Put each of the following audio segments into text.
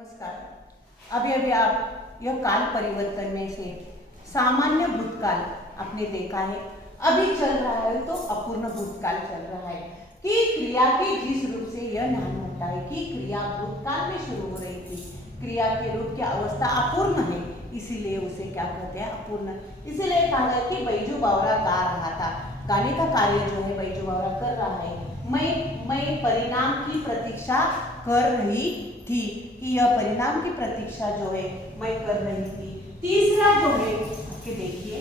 नमस्कार। अभी अभी आप यह काल परिवर्तन में से सामान्य भूतकाल आपने देखा है। अभी चल रहा है तो अपूर्ण भूतकाल चल रहा है कि क्रिया के जिस रूप से यह ध्यान होता है कि क्रिया भूतकाल में शुरू हो रही थी, क्रिया के रूप की अवस्था अपूर्ण है, इसीलिए उसे क्या कहते हैं, अपूर्ण। इसीलिए कहा है कि बैजू बावरा गा रहा था। गाने का कार्य जो है बैजू बावरा कर रहा है। मैं परिणाम की प्रतीक्षा कर रही थी, कि यह परिणाम की प्रतीक्षा जो है मैं कर रही थी। तीसरा जो है आपके देखिए,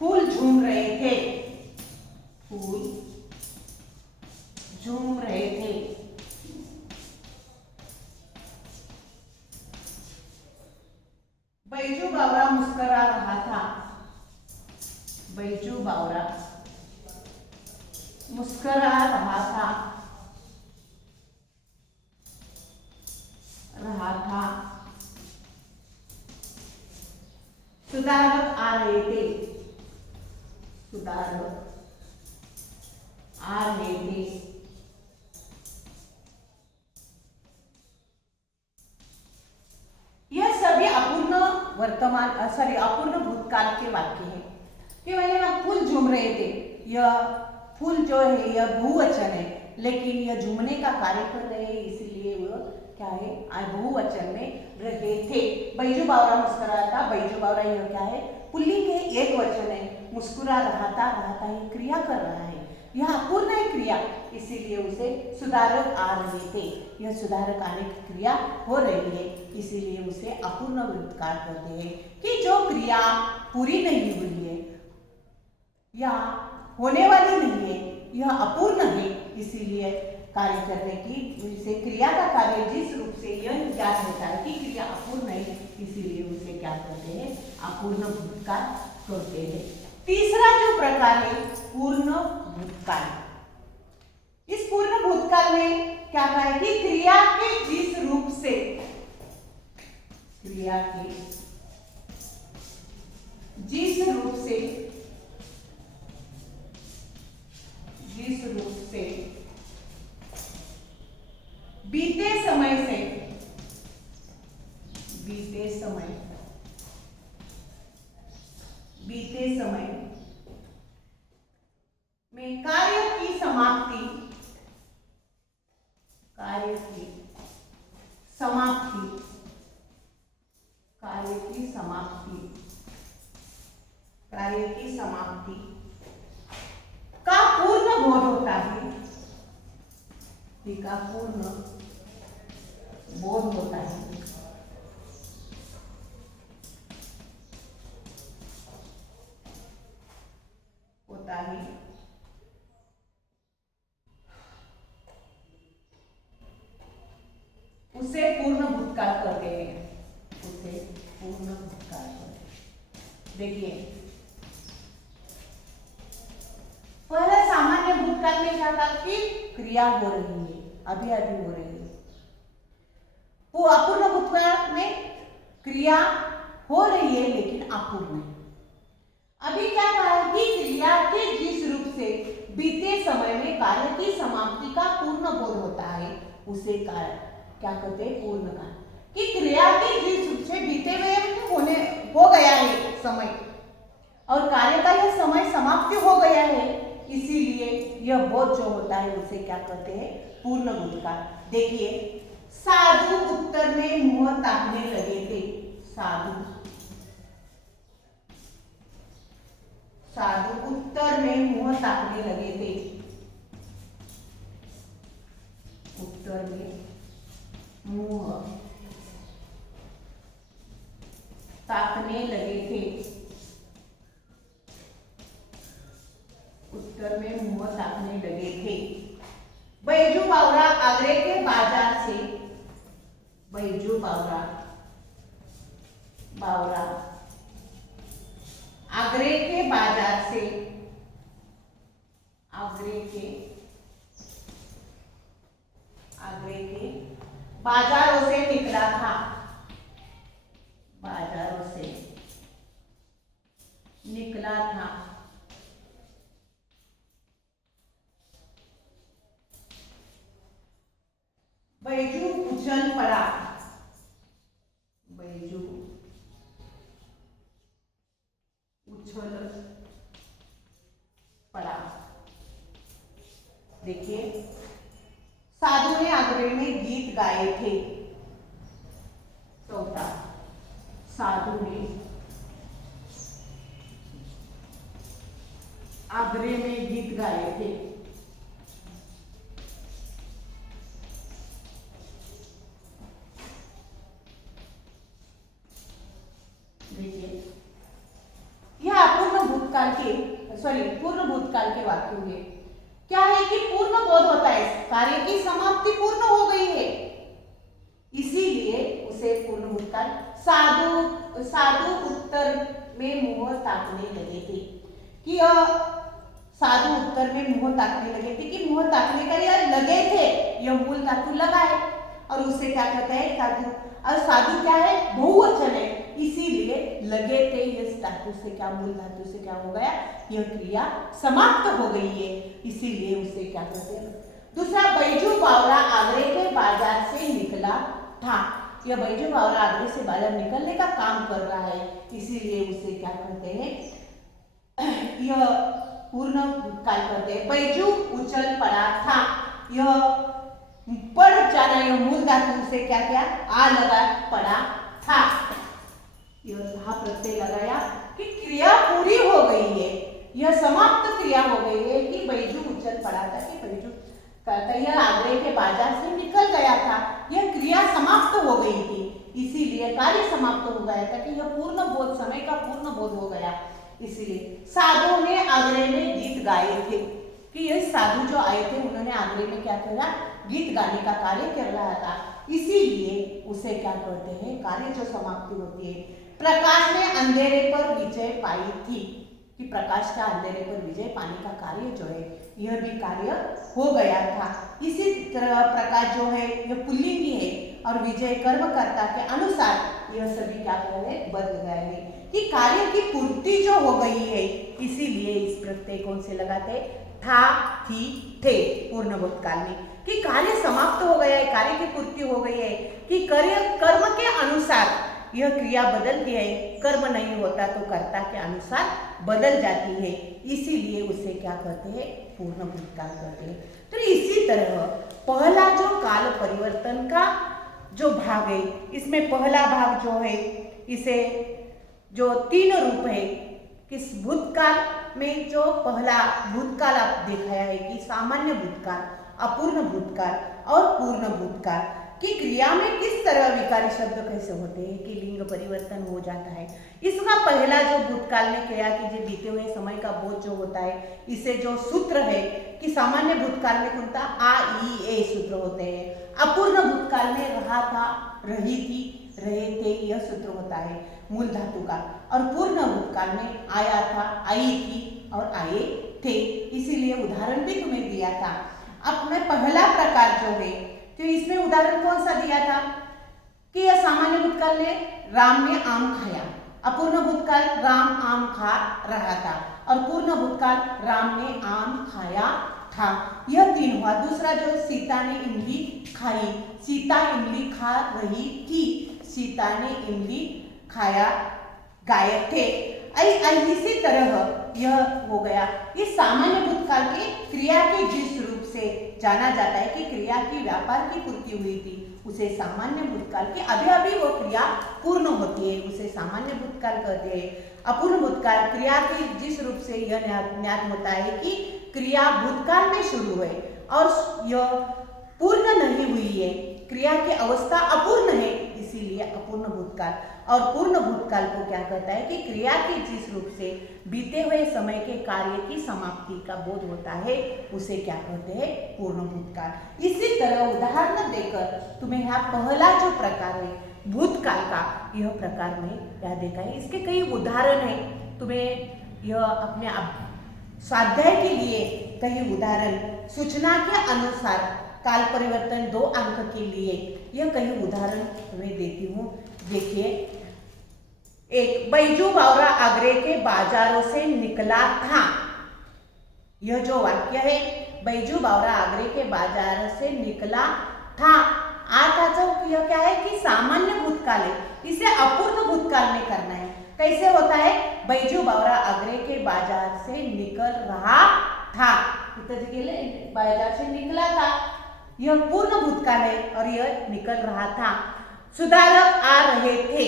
फूल झूम रहे थे, फूल झूम रहे थे। बैजू बावरा मुस्कुरा रहा था, बैजू बावरा मुस्कुरा रहा था। सुधारक आ रहे थे, सुधारक आ रहे थे। यह सभी अपूर्ण वर्तमान अपूर्ण भूतकाल के वाक्य हैं कि मैंने फूल झूम रहे थे। यह फूल जो है यह बहुवचन है, लेकिन यह झूमने का कार्य कर रहे हैं, इसीलिए वह क्या है, बहुवचन में रहे थे। बैजू बावरा मुस्कुरा था, बैजू बावरा यह क्या है, पुल्लिंग है, एक वचन है। मुस्कुरा रहा था ये क्रिया कर रहा है, यह अपूर्ण है क्रिया, इसीलिए उसे सुधारक आ रहे थे। यह सुधारक आने की क्रिया हो रही है, इसीलिए उसे अपूर्ण भूतकाल कहते हैं कि जो क्रिया पूरी नहीं हुई है या होने वाली नहीं है, यह अपूर्ण है, इसीलिए कार्य करने की इसे क्रिया का कार्य जिस रूप से यह ज्ञात होता है कि क्रिया अपूर्ण है, इसीलिए उसे क्या कहते हैं, अपूर्ण भूतकाल कहते हैं। तीसरा जो प्रकार है पूर्ण भूतकाल। इस पूर्ण भूतकाल में क्या कहा है कि क्रिया के जिस रूप से, क्रिया के जिस रूप से बीते समय में कार्य की समाप्ति का पूर्ण बोध होता है, का पूर्ण बोध होता है। उसे पूर्ण भूतकाल कहते हैं, उसे पूर्ण भूतकाल कहते हैं। देखिए पहले सामान्य भूतकाल में क्या था कि क्रिया हो रही है, अभी हो रही है। वो अपूर्ण भूतकाल में क्रिया हो रही है लेकिन अपूर्ण है। अभी क्या कहा है कि क्रिया के जिस रूप से बीते समय में कार्य की समाप्ति का पूर्ण बोध होता है, उसे कार्य क्या कहते हैं, पूर्ण काल। कि क्रिया के जिस रूप से बीते हुए हो गया है समय और कार्य का यह समय समाप्ति हो गया है, इसीलिए यह बोध जो होता है उसे क्या कहते हैं, पूर्ण भूतकाल। देखिए साधु उत्तर में मुंह ताकने लगे थे, साधु उत्तर में मुंह ताकने लगे थे, उत्तर में मुंह ताकने लगे थे, उत्तर में मुंह ताकने लगे थे। बैजू बावरा आगरे के बाजार से, बैजू बावरा आगरे के बाजार से, आगरे के बाजारों से निकला था, बाजारों से निकला था। उछल पड़ा, बैजू उछल पड़ा। देखिए, साधु ने आगरे में गीत गाए थे। चौथा, साधु ने आगरे में गीत गाए थे। देखिए, यह अपूर्ण भूतकाल के पूर्ण भूतकाल के वाक्य हुए। क्या है कि पूर्ण बोध होता है, कार्य की समाप्ति पूर्ण हो गई है, इसीलिए उसे पूर्ण भूतकाल। साधु उत्तर में मुंह ताकने लगे थे कि साधु उत्तर में मुंह ताकने लगे थे कि मुंह ताकने का यह लगे थे, यह मूल धातु लगा है और उससे क्या कहते हैं साधु। और साधु क्या है, बहुवचन है, इसीलिए लगे थे इस धातु से क्या, मूल धातु से क्या हो गया, यह क्रिया समाप्त हो गई है, इसीलिए उसे क्या कहते हैं। दूसरा, बैजू बावरा आगरे के बाजार से निकला था। यह बैजू बावरा आगरे से बाजार निकलने का काम कर रहा है, इसीलिए उसे क्या कहते हैं, यह पूर्ण भूतकाल कहते हैं। बैजू उछल पड़ा था, यह पढ़ जाना, यह मूल धातु से क्या क्या आ लगा, पड़ा था, यह प्रत्यय लगाया कि क्रिया पूरी हो गई है, यह समाप्त क्रिया हो गई है कि बैजू उछल पड़ा था, कि बैजू यह आगरे के बाजार से निकल गया था, यह क्रिया समाप्त हो गई थी, इसीलिए कार्य समाप्त हो गया था कि यह पूर्ण बोध, समय का पूर्ण बोध हो गया, इसीलिए। साधु ने आगरे में गीत गाए थे, कि ये साधु जो आए थे उन्होंने आगरे में क्या किया, गीत गाने का कार्य कर रहा था, इसीलिए उसे क्या कहते हैं, कार्य जो समाप्ति होती है। प्रकाश ने अंधेरे पर विजय पाई थी, कि प्रकाश का अंधेरे पर विजय पाने का कार्य जो है यह भी कार्य हो गया था। इसी तरह प्रकाश जो है यह पुल्लिंगी है और विजय कर्मकर्ता के अनुसार यह सभी क्या करे, बदल गए हैं, कि कार्य की पूर्ति जो हो गई है, इसीलिए इस प्रत्यय कौन से लगाते, था, थी, थे, पूर्ण भूतकाल में, कि कार्य समाप्त हो गया है, कार्य की पूर्ति हो गई है, कि कर्म के अनुसार यह क्रिया बदलती है, कर्म नहीं होता तो कर्ता के अनुसार बदल जाती है, इसीलिए उसे क्या कहते हैं, पूर्ण भूतकाल कहते हैं। तो इसी तरह पहला जो काल परिवर्तन का जो भाग है, इसमें पहला भाग जो है, इसे जो 3 रूप है, किस भूतकाल में जो पहला भूतकाल आप दिखाया है कि सामान्य भूतकाल, अपूर्ण भूतकाल और पूर्ण भूतकाल, कि क्रिया में किस तरह विकारी शब्द कैसे होते हैं कि लिंग परिवर्तन हो जाता है। इसका पहला जो भूतकाल ने किया कि जो बीते हुए समय का बोध जो होता है, इसे जो सूत्र है कि सामान्य भूतकाल में कौन था, आ ई ए सूत्र होते हैं, अपूर्ण भूतकाल में रहा था, रही थी, रहे थे, यह सूत्र होता है मूल धातु का, और पूर्ण भूतकाल में आया था, आई थी और आए थे, इसीलिए उदाहरण भी तुम्हें दिया था। अब मैं पहला प्रकार जो है, तो इसमें उदाहरण कौन सा दिया था कि यह सामान्य भूतकाल ने राम ने आम खाया, अपूर्ण भूतकाल राम आम खा रहा था, और पूर्ण भूतकाल राम ने आम खाया था, यह 3 हुआ। दूसरा जो सीता ने इमली खाई, सीता इमली खा रही थी, सीता ने इमली खाया, गाए थे, इसी तरह यह हो गया। इस सामान्य भूतकाल के क्रिया के जिस रूप से जाना जाता है कि क्रिया की व्यापार की पूर्ति हुई थी, उसे सामान्य भूतकाल की अभी वो क्रिया पूर्ण होती है, उसे सामान्य भूतकाल कहते हैं। अपूर्ण भूतकाल क्रिया की जिस रूप से यह ज्ञात होता है कि क्रिया भूतकाल में शुरू है और यह पूर्ण नहीं हुई है, क्रिया की अवस्था अपूर्ण है, इसीलिए अपूर्ण भूतकाल। और पूर्ण भूतकाल को क्या कहता है कि क्रिया के जिस रूप से बीते हुए समय के कार्य की समाप्ति का बोध होता है, उसे क्या कहते हैं, पूर्ण भूतकाल। इसी तरह उदाहरण देकर तुम्हें यहाँ पहला जो प्रकार है भूतकाल का, यह प्रकार में क्या देखा है, इसके कई उदाहरण है, तुम्हें यह अपने स्वाध्याय के लिए कई उदाहरण सूचना के अनुसार काल परिवर्तन 2 अंक के लिए यह कई उदाहरण तुम्हें देती हूँ। देखिए, एक, बैजू बावरा आगरे के बाजारों से निकला था, यह जो वाक्य है बैजू बावरा आगरे के बाजार से निकला था, आ का जो यह क्या है कि सामान्य भूतकाल है, इसे अपूर्ण भूतकाल में करना है। कैसे होता है? बैजू बावरा अगरे के बाजार से निकल रहा था, बाजार से निकला था, यह पूर्ण भूतकाल है और यह निकल रहा था। सुधारक आ रहे थे,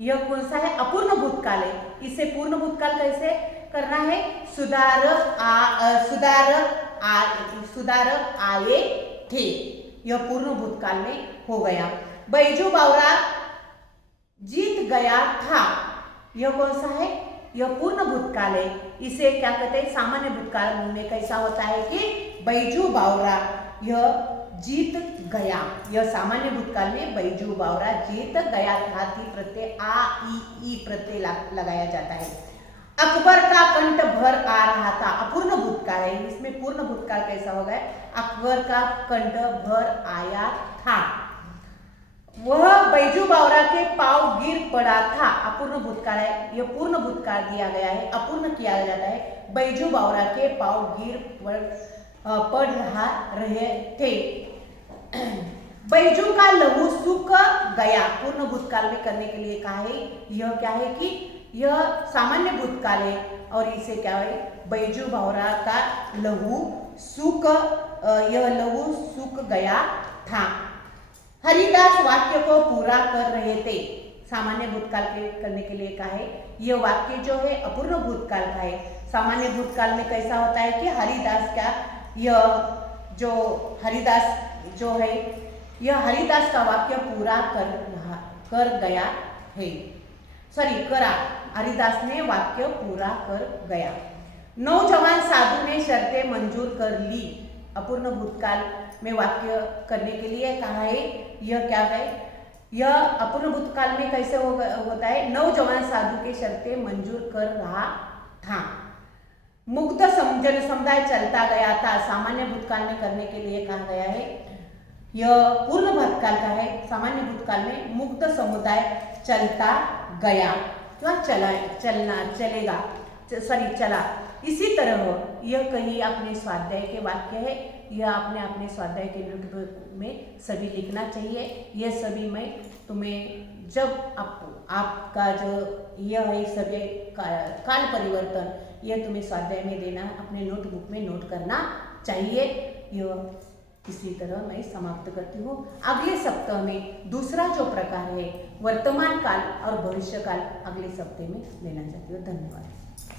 यह कौन सा है? अपूर्ण भूतकाल है। इसे पूर्ण भूतकाल कैसे करना है? सुधारक आए थे, यह पूर्ण भूतकाल में हो गया। बैजू बावरा जीत गया था, यह कौन सा है? यह पूर्ण भूतकाल है। इसे क्या कहते हैं? सामान्य भूतकाल में कैसा होता है कि बैजू बावरा यह जीत गया, यह सामान्य भूतकाल में बैजू बावरा जीत गया था, थी प्रत्यय आ ई प्रत्यय लगाया जाता है। अकबर का कंठ भर आ रहा था, अपूर्ण भूतकाल है। इसमें पूर्ण भूतकाल कैसा होगा? अकबर का कंठ भर आया था। वह बैजू बावरा के पांव गिर पड़ा था, अपूर्ण भूतकाल है। यह पूर्ण भूतकाल दिया गया है, अपूर्ण किया जाता है। बैजू बावरा के पांव गिर पड़ रहे थे। बैजू का लहू सूख गया, पूर्ण भूतकाल में करने के लिए कहा है। यह क्या है कि यह सामान्य भूतकाल है और इसे क्या है? बैजू बावरा का लहू सूख, यह लहू सूख गया था। हरिदास वाक्य को पूरा कर रहे थे, सामान्य भूतकाल के करने के लिए कहा है। यह वाक्य जो है अपूर्ण भूतकाल का है। सामान्य भूतकाल में कैसा होता है कि हरिदास क्या, यह जो हरिदास जो है, यह हरिदास का वाक्य पूरा कर गया है, सॉरी करा, हरिदास ने वाक्य पूरा कर गया। नौजवान साधु ने शर्तें मंजूर कर ली, अपूर्ण भूतकाल में वाक्य करने के लिए कहा है। यह क्या है? यह अपूर्ण भूतकाल में कैसे होता है? नौजवान साधु के शर्तें मंजूर कर रहा था। मुग्ध जन समुदाय चलता गया था, सामान्य भूतकाल में करने के लिए कहा गया है। यह पूर्ण भूतकाल का है। सामान्य भूतकाल में मुग्ध समुदाय चलता गया, चला। इसी तरह यह कहीं अपने स्वाध्याय के वाक्य है, यह आपने अपने स्वाध्याय के नोटबुक में सभी लिखना चाहिए। यह सभी मैं तुम्हें जब आपका जो यह है सभी काल परिवर्तन, यह तुम्हें स्वाध्याय में देना, अपने नोटबुक में नोट करना चाहिए। यह इसी तरह मैं समाप्त करती हूँ। अगले सप्ताह में दूसरा जो प्रकार है वर्तमान काल और भविष्य काल, अगले सप्ताह में लेना चाहती हूँ। धन्यवाद।